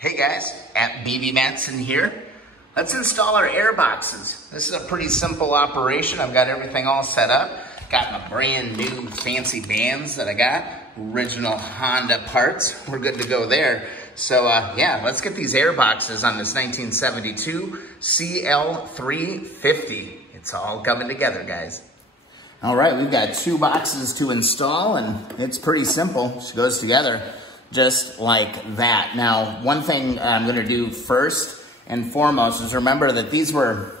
Hey guys, at BB Matson here. Let's install our air boxes. This is a pretty simple operation. I've got everything all set up. Got my brand new fancy bands that I got. Original Honda parts. We're good to go there. So yeah, let's get these air boxes on this 1972 CL350. It's all coming together, guys. All right, we've got two boxes to install and it's pretty simple. It goes together just like that. Now, one thing I'm gonna do first and foremost is remember that these were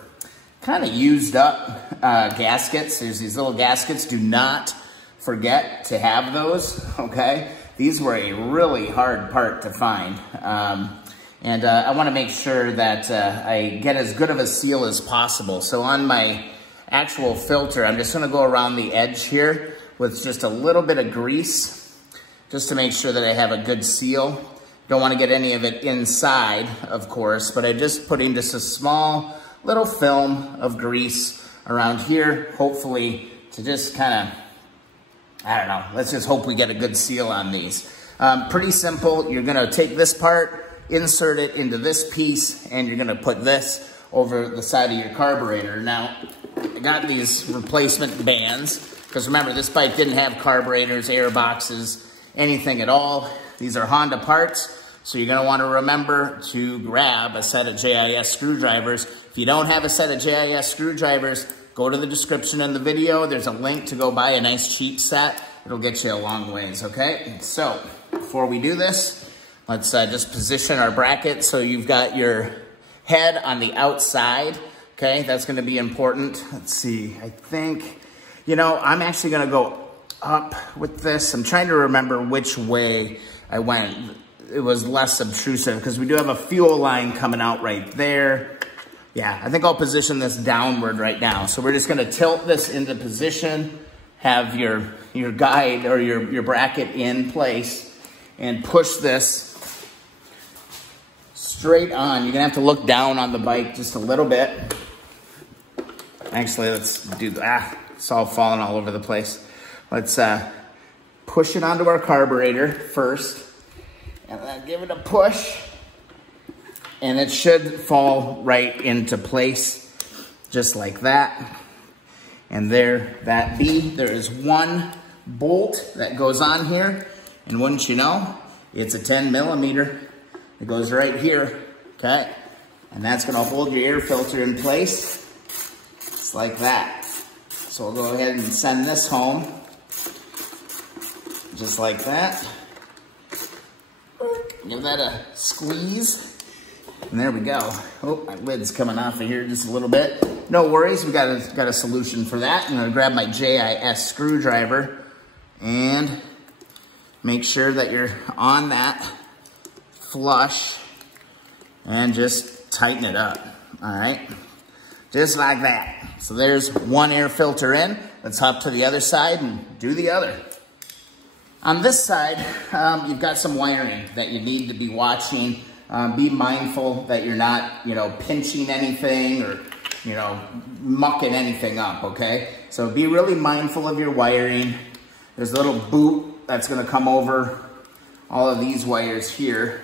kind of used up gaskets. There's these little gaskets. Do not forget to have those, okay? These were a really hard part to find. And I wanna make sure that I get as good of a seal as possible. So on my actual filter, I'm just gonna go around the edge here with just a little bit of grease, just to make sure that I have a good seal. Don't want to get any of it inside, of course, but I'm just putting just a small little film of grease around here, hopefully to just kind of, I don't know, let's just hope we get a good seal on these. Pretty simple. You're gonna take this part, insert it into this piece, and you're gonna put this over the side of your carburetor. Now, I got these replacement bands, because remember, this bike didn't have carburetors, air boxes, anything at all. These are Honda parts, so you're gonna wanna remember to grab a set of JIS screwdrivers. If you don't have a set of JIS screwdrivers, go to the description in the video. There's a link to go buy a nice cheap set. It'll get you a long ways, okay? So, before we do this, let's just position our bracket so you've got your head on the outside, okay? That's gonna be important. Let's see, I think, you know, I'm actually gonna go up with this. I'm trying to remember which way I went. It was less obtrusive because we do have a fuel line coming out right there. Yeah, I think I'll position this downward right now. So we're just gonna tilt this into position, have your guide or your bracket in place, and push this straight on. You're gonna have to look down on the bike just a little bit. Actually, let's do that. It's all falling all over the place. Let's push it onto our carburetor first, and then give it a push, and it should fall right into place, just like that. And there that be. There is one bolt that goes on here, and wouldn't you know, it's a 10 millimeter. It goes right here, okay? And that's gonna hold your air filter in place, just like that. So we'll go ahead and send this home. Just like that. Give that a squeeze. And there we go. Oh, my lid's coming off of here just a little bit. No worries, we got a solution for that. I'm gonna grab my JIS screwdriver and make sure that you're on that flush and just tighten it up, all right? Just like that. So there's one air filter in. Let's hop to the other side and do the other. On this side, you've got some wiring that you need to be watching. Be mindful that you're not, you know, pinching anything or, you know, mucking anything up, okay? So be really mindful of your wiring. There's a little boot that's gonna come over all of these wires here.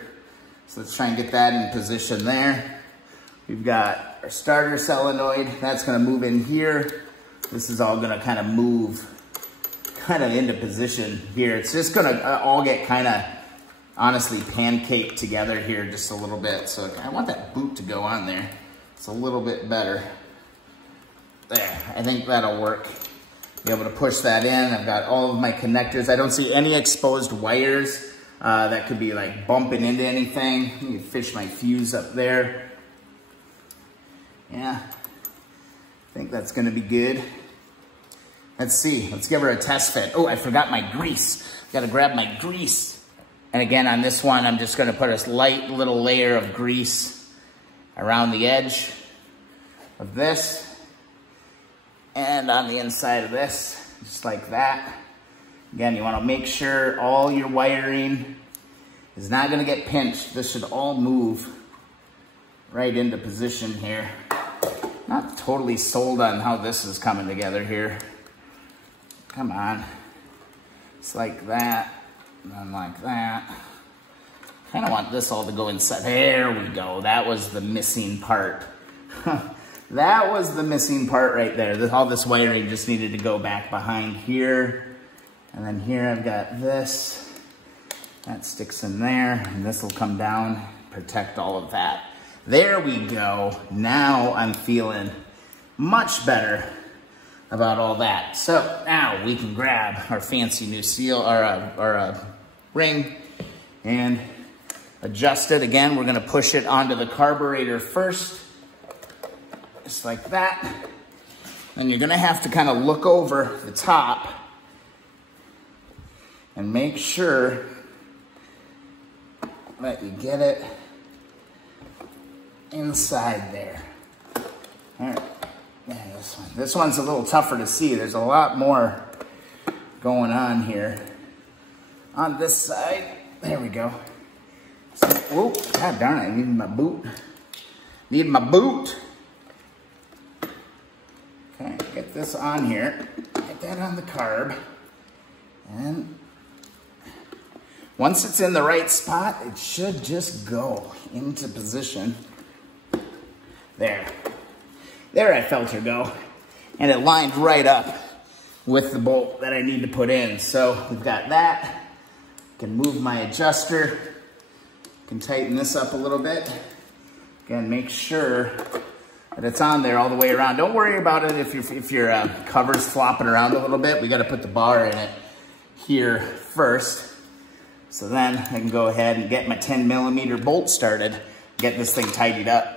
So let's try and get that in position there. We've got our starter solenoid. That's gonna move in here. This is all gonna kind of move kind of into position here. It's just gonna all get kind of, honestly, pancaked together here just a little bit. So I want that boot to go on there. It's a little bit better. There, I think that'll work. Be able to push that in. I've got all of my connectors. I don't see any exposed wires that could be like bumping into anything. Let me fish my fuse up there. Yeah, I think that's gonna be good. Let's see, let's give her a test fit. Oh, I forgot my grease. Gotta grab my grease. And again, on this one, I'm just gonna put a light little layer of grease around the edge of this. And on the inside of this, just like that. Again, you wanna make sure all your wiring is not gonna get pinched. This should all move right into position here. Not totally sold on how this is coming together here. Come on. It's like that, and then like that. Kind of want this all to go inside. There we go. That was the missing part. That was the missing part right there. All this wiring just needed to go back behind here. And then here I've got this. That sticks in there, and this will come down, protect all of that. There we go. Now I'm feeling much better about all that. So now we can grab our fancy new seal, or ring, and adjust it. Again, we're gonna push it onto the carburetor first, just like that. And you're gonna have to kind of look over the top and make sure that you get it inside there. All right, yeah, this one's a little tougher to see. There's a lot more going on here. On this side, there we go. So, whoa, god darn it, I need my boot. Need my boot. Okay, get this on here. Get that on the carb. And once it's in the right spot, it should just go into position. There. There I felt her go. And it lined right up with the bolt that I need to put in. So we've got that. I can move my adjuster. Can tighten this up a little bit. Again, make sure that it's on there all the way around. Don't worry about it if your cover's flopping around a little bit. We got to put the bar in it here first. So then I can go ahead and get my 10mm bolt started, get this thing tidied up.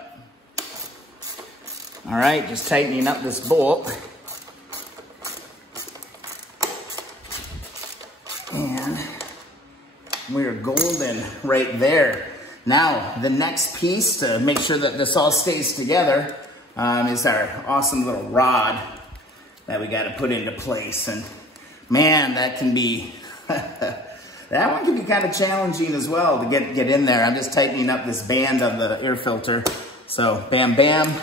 All right, just tightening up this bolt. And we're golden right there. Now, the next piece to make sure that this all stays together is our awesome little rod that we got to put into place. And man, that can be... That one can be kind of challenging as well to get in there. I'm just tightening up this band on the air filter. So bam, bam.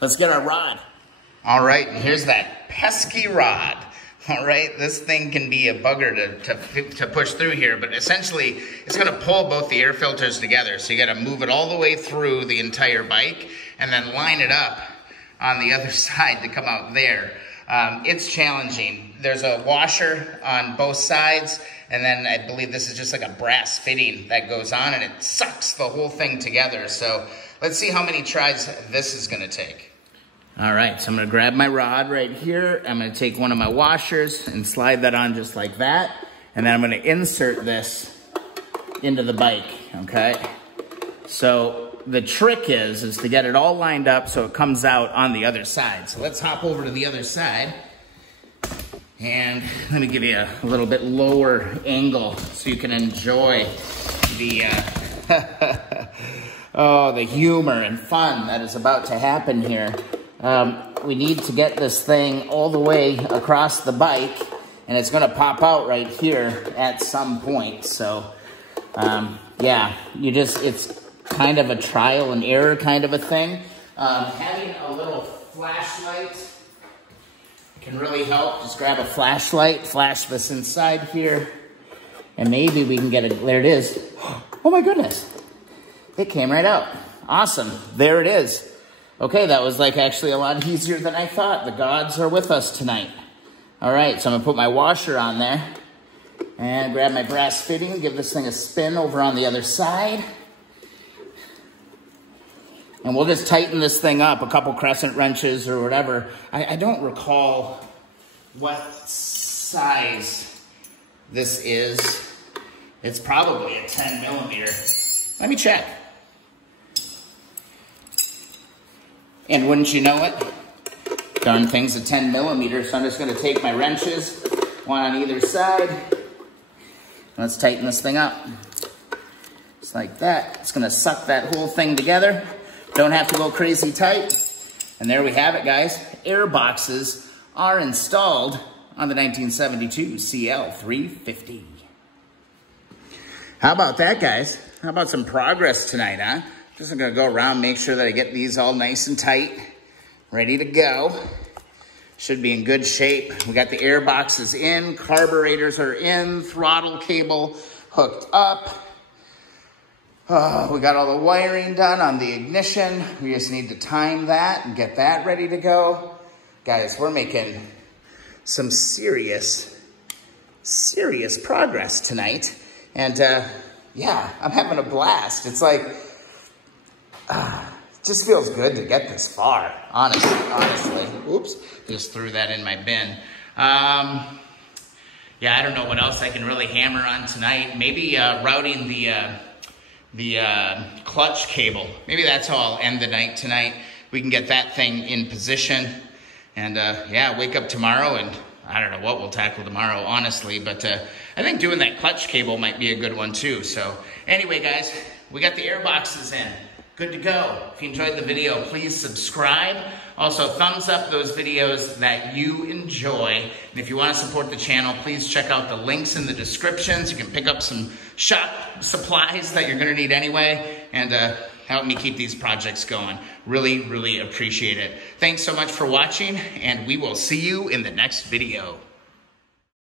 Let's get our rod. All right, and here's that pesky rod. All right, this thing can be a bugger to push through here, but essentially it's gonna pull both the air filters together. So you gotta move it all the way through the entire bike and then line it up on the other side to come out there. It's challenging. There's a washer on both sides, and then I believe this is just like a brass fitting that goes on, and it sucks the whole thing together. So let's see how many tries this is gonna take. All right, so I'm gonna grab my rod right here. I'm gonna take one of my washers and slide that on just like that. And then I'm gonna insert this into the bike, okay? So the trick is to get it all lined up so it comes out on the other side. So let's hop over to the other side. And let me give you a little bit lower angle so you can enjoy the, oh, the humor and fun that is about to happen here. We need to get this thing all the way across the bike, and it's gonna pop out right here at some point. So, yeah, it's kind of a trial and error kind of a thing. Having a little flashlight can really help. Just grab a flashlight, flash this inside here, and maybe we can get it. There it is. Oh my goodness. It came right out. Awesome. There it is. Okay, that was like actually a lot easier than I thought. The gods are with us tonight. All right, so I'm gonna put my washer on there and grab my brass fitting, give this thing a spin over on the other side. And we'll just tighten this thing up, a couple crescent wrenches or whatever. I don't recall what size this is. It's probably a 10mm. Let me check. And wouldn't you know it, darn thing's a 10mm, so I'm just gonna take my wrenches, one on either side. Let's tighten this thing up. Just like that. It's gonna suck that whole thing together. Don't have to go crazy tight. And there we have it, guys. Air boxes are installed on the 1972 CL350. How about that, guys? How about some progress tonight, huh? Just gonna go around, make sure that I get these all nice and tight, ready to go. Should be in good shape. We got the air boxes in, carburetors are in, throttle cable hooked up. We got all the wiring done on the ignition. We just need to time that and get that ready to go. Guys, we're making some serious progress tonight. And yeah, I'm having a blast. It's like, it just feels good to get this far, honestly. Oops, just threw that in my bin. Yeah, I don't know what else I can really hammer on tonight. Maybe routing the clutch cable. Maybe that's how I'll end the night tonight. We can get that thing in position. And yeah, wake up tomorrow and I don't know what we'll tackle tomorrow, honestly. But I think doing that clutch cable might be a good one too. So anyway, guys, we got the air boxes in. Good to go. If you enjoyed the video, please subscribe. Also, thumbs up those videos that you enjoy. And if you want to support the channel, please check out the links in the descriptions. You can pick up some shop supplies that you're going to need anyway. And help me keep these projects going. Really appreciate it. Thanks so much for watching, and we will see you in the next video.